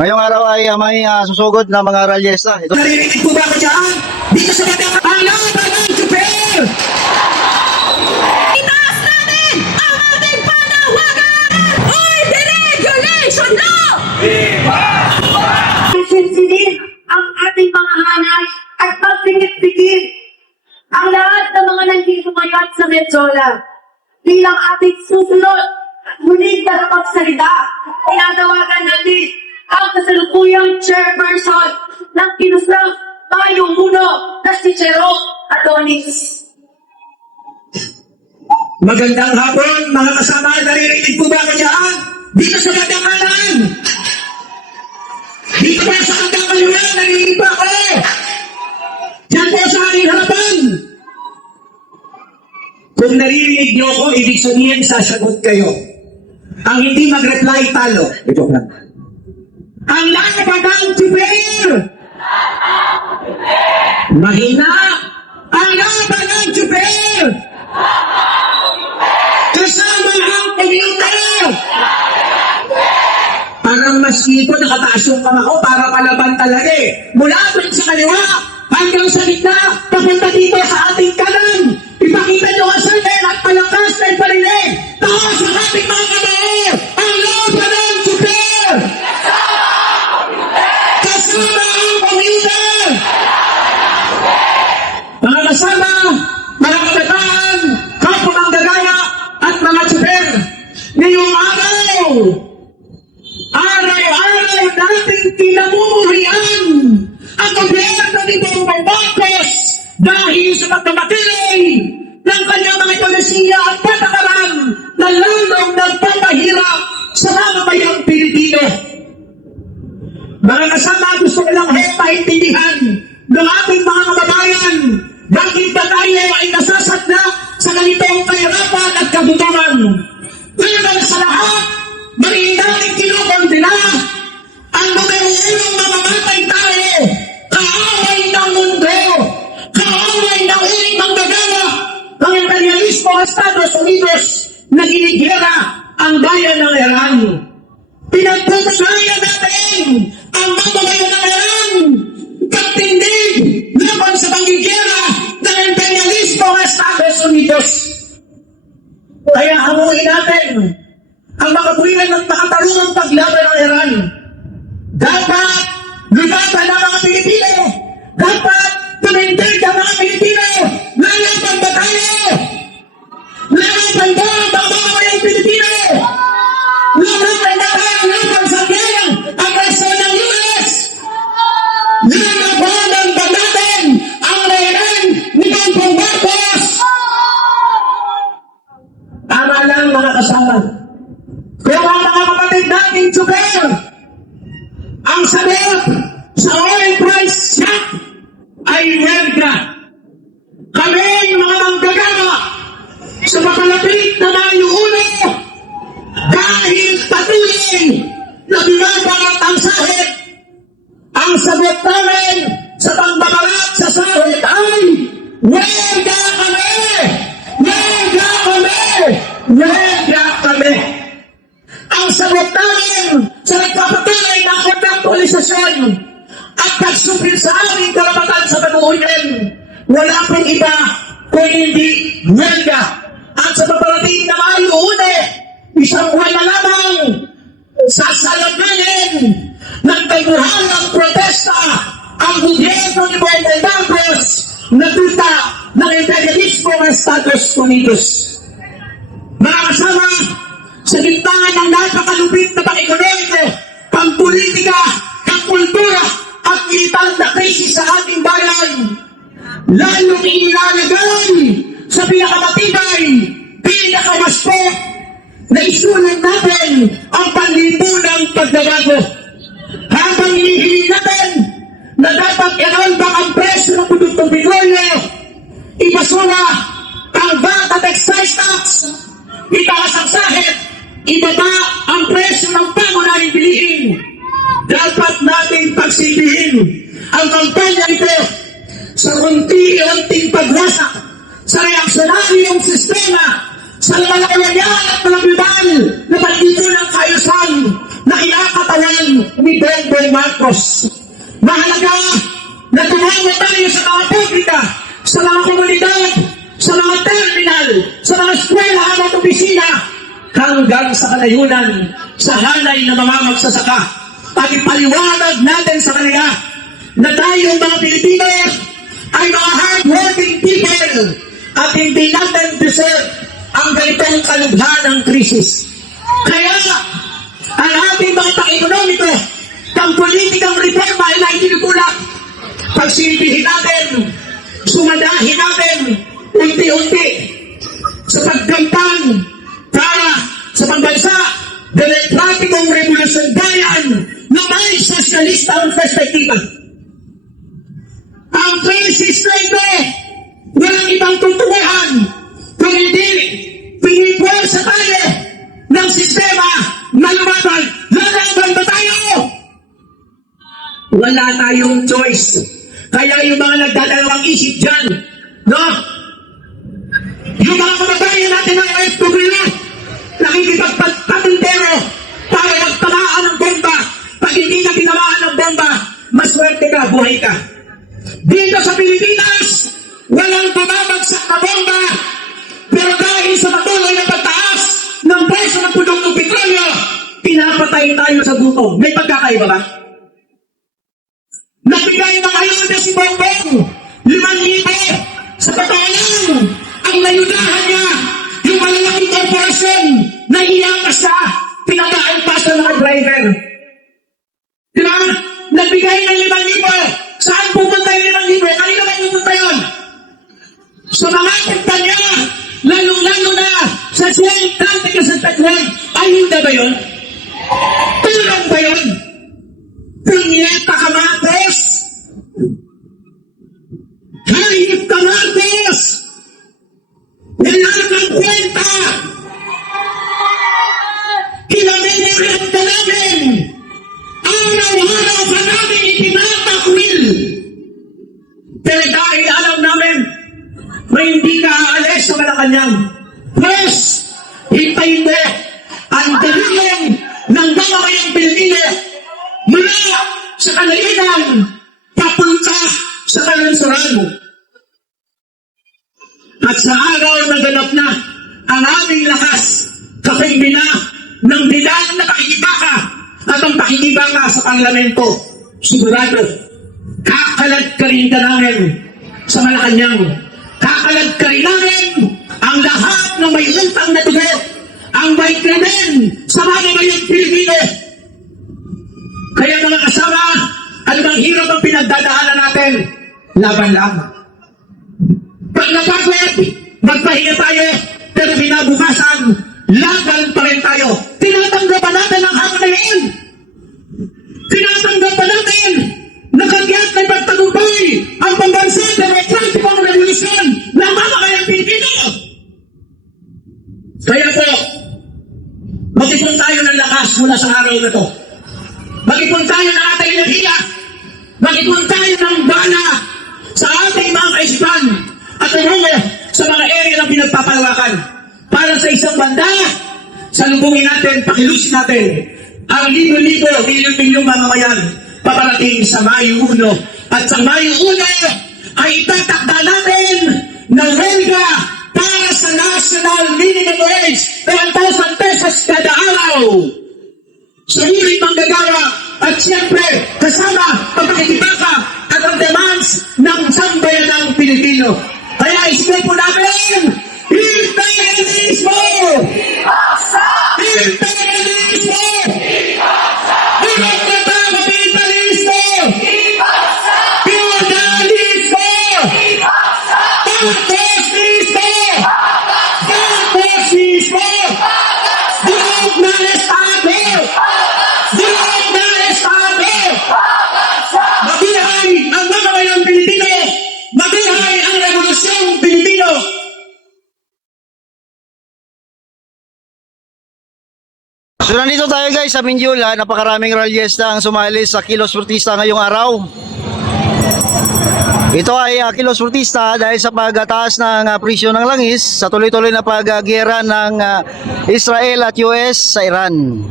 Ngayong araw ay may susugod na mga ralyesa. Ito. Narinig po ba ko dyan? Dito sa Batang ang laban ng Super! Itaas natin ang ating panawagan! Oy, deregulation law! Sinsilin ang ating mga hanay at pagpingit-pingit ang lahat ng mga nanghihimayat sa Metzola. Bilang ating susunod at muling tagapagsalita, tinatawagan natin ang kasalukuyang chairperson ng Kinusang Tayong Muno na si Chero Adonis. Magandang hapon, mga kasama. Naririnig po ba ko dyan? Dito sa Batang dito ba sa Kandakaluyan? Naririnig ba ako? Diyan po sa aking harapan. Kung naririnig niyo ako, ibig sabihin sasagot kayo. Ang hindi mag-reply, talo. Ito lang. Ang laban ng Super! Mahina! Ang laban ng Super! Kasama ang commuter! Parang maskito, nakataas yung kamao para palaban talaga eh. Mula doon sa kaliwa hanggang sa gitna, papunta dito sa ating kanan. Ipakita nyo ang saler at palakas na iparinig. Taas ang ating mga kamao! Ang laban ng Super! Kasama ang commuter! Mga kasama, mga kabataan, kapwa ng gagaya at mga super, ngayong araw nating kinamumuhian ang gobyerno ni Bongbong Marcos dahil sa pagkamatili ng kanyang mga polisiya at patakaran na lalong nagpapahirap sa mamamayang Pilipino. Mga kasama, gusto ko lang maintindihan ng ating mga kababayan bakit ba tayo ay nasasadla sa ganitong kahirapan at kagutuman. Una sa lahat, marindaling kinukong nila ang numero unong mamamatay tayo, kaaway ng mundo, kaaway ng uling manggagawa, ang imperialismo ng Estados Unidos na ginigera ang bayan ng Iran. Pinagpupugaya natin ang mamamayan ng Iran, pagtindig laban sa panggigera ng imperialismo ng Estados Unidos. Kaya hamuin natin ang makabuhilan ng makatarungang paglaban ng Iran. Dapat lubatan ang mga Pilipino. Dapat tumindig ang mga Pilipino. Lalaban ba tayo? Lalaban ba ang mamamayang Pilipino? Lalaban ba tayo laban sa gayang agresyon ng US? Lalaban ba natin ang layanan ni Bongbong Marcos? Tama lang mga kasama. Kung ang mga kapatid natin super, ang sagot sa oil price shock ay welga. Kami mga manggagawa sa makalapit na Mayo 1 dahil patuloy na binabarat ang sahit. Ang sagot namin sa pagbabarat sa sahit ay welga kami! Welga kami! Welga kami! Ang sagot namin sa nagpapatuloy na kontraptualisasyon at pagsupil sa aming karapatan sa pag-uwian, wala pang iba kung hindi welga. At sa paparating na Mayo 1, isang buwan na lamang, sasalagayin ng tayuhang protesta ang gobyerno ni Bongbong Marcos na duta ng imperialismo ng Estados Unidos. Mga kasama, sa gitna ng napakalupit na pang-ekonomiko, pang-politika, pang-kultura at militar na krisis sa ating bayan, lalong inilalagay sa pinakamatibay, pinakamaspok na isunan natin ang panlipunang pagbabago. Habang hinihiling natin na dapat i-rollback ang presyo ng produktong petrolyo, ibasura ang VAT at excise tax, itaas ang sahit, ibaba ang presyo ng pangunahing bilihin. Dapat natin pagsilbihin ang kampanya ito sa unti-unting pagwasak sa reaksyonaryong sistema, sa malalayaan at malabibal na pagdito ng kaayusan na kinakatawan ni Bongbong Marcos. Mahalaga na tumawa tayo sa mga publika, sa mga komunidad, sa mga terminal, sa mga eskwelahan at opisina, hanggang sa kalayunan, sa hanay na mga magsasaka. At ipaliwanag natin sa kanila na tayong mga Pilipino ay mga hardworking people at hindi natin deserve ang ganitong kalubhan ng krisis. Kaya, ang ating mga pang-ekonomiko, pang-politikang reforma ay naitutulak. Pagsilbihin natin, sumadahin natin, unti-unti, sa pagkampan para sa pambansa, demokratikong revolusyon bayan na may sosyalistang perspektiba. Ang krisis na ito, walang ibang tutuwahan kung hindi pinipuwersa tayo ng sistema na lumaban. Lalaban ba tayo? Wala tayong choice. Kaya yung mga nagdadalawang isip dyan, no? Yung mga kababayan natin ng FW, nakikipagpatintero para magtamaan ng bomba. Pag hindi ka tinamaan ng bomba, maswerte ka, buhay ka. Dito sa Pilipinas, walang bumabagsak na bomba. Pero dahil sa patuloy na pagtaas ng presyo ng produktong petrolyo, pinapatay tayo sa gutom. May pagkakaiba ba? Nagbigay ng ayuda si Bongbong, 5,000. Sa totoo lang, ang nayudahan niya, yung malalaking korporasyon na iyakas siya, pinagaan pa sa mga driver. Diba? Nagbigay ng 5,000. Saan pupunta yung 5,000? Kanina ba pupunta yun? Sa mga kumpanya, lalong-lalo na sa Shell, Dantica sa Petron, ayuda ba yun? Tulong ba yun? Punyeta ka, Marcos! Hayop ka, Marcos! Wala kang kwenta! Kinamimurihan ka namin! Araw-araw ka namin itinatakwil! Pero dahil alam namin na hindi ka aalis sa Malacanang, pues, hintayin mo ang dalilong ng mga mayang Pilipino mula sa kalayunan papunta sa kalansuran. At sa araw na ganap na ang aming lakas, kapimbina ng bilang na pakikibaka at ang pakikibaka sa parlamento, sigurado, kakalad ka rin ka namin sa Malacanang. Kakalad ka rin namin ang lahat ng may utang na dugo, ang may krimen sa mga mayang Pilipino. Kaya mga kasama, ano bang hirap ang pinagdadaanan natin? Laban lang. Pag napagod, magpahinga tayo, pero kinabukasan, laban pa rin tayo. Tinatanggap pa natin ang haka na yun. Tinatanggap pa natin na kagyat na pagtagumpay ang pambansa ng demokratikong revolusyon na mamakayang Pilipino. Kaya po, mag-ipon tayo ng lakas mula sa araw na to. Mag-ipon tayo ng ating enerhiya. Mag-ipon tayo ng bala sa ating mga kaisipan at umungo sa mga area na pinagpapalawakan. Para sa isang banda, salubungin natin, pakilusin natin ang libo-libo, milyong-milyong mamamayan paparating sa Mayo 1. At sa Mayo 1 ay itatakda natin na huelga para sa National Minimum Wage, 1,000 pesos kada araw. Sulit manggagawa at siyempre kasama ang pakikibaka at ang demands ng sambayanang Pilipino. Kaya isipin po namin, imperialismo! Imperialismo! Demokrata kapitalismo! Feudalismo! Marcosismo! Marcosismo! Durog na Estado! Durog na Estado! Mabuhay ang mga mayang Pilipino! Mabuhay ang Revolusyong Pilipino! So nandito tayo guys sa Mindiola, napakaraming ralyesta ang sumali sa Kilos Protesta ngayong araw. Ito ay Kilos Protesta dahil sa pagtaas ng presyo ng langis sa tuloy-tuloy na paggera ng Israel at US sa Iran.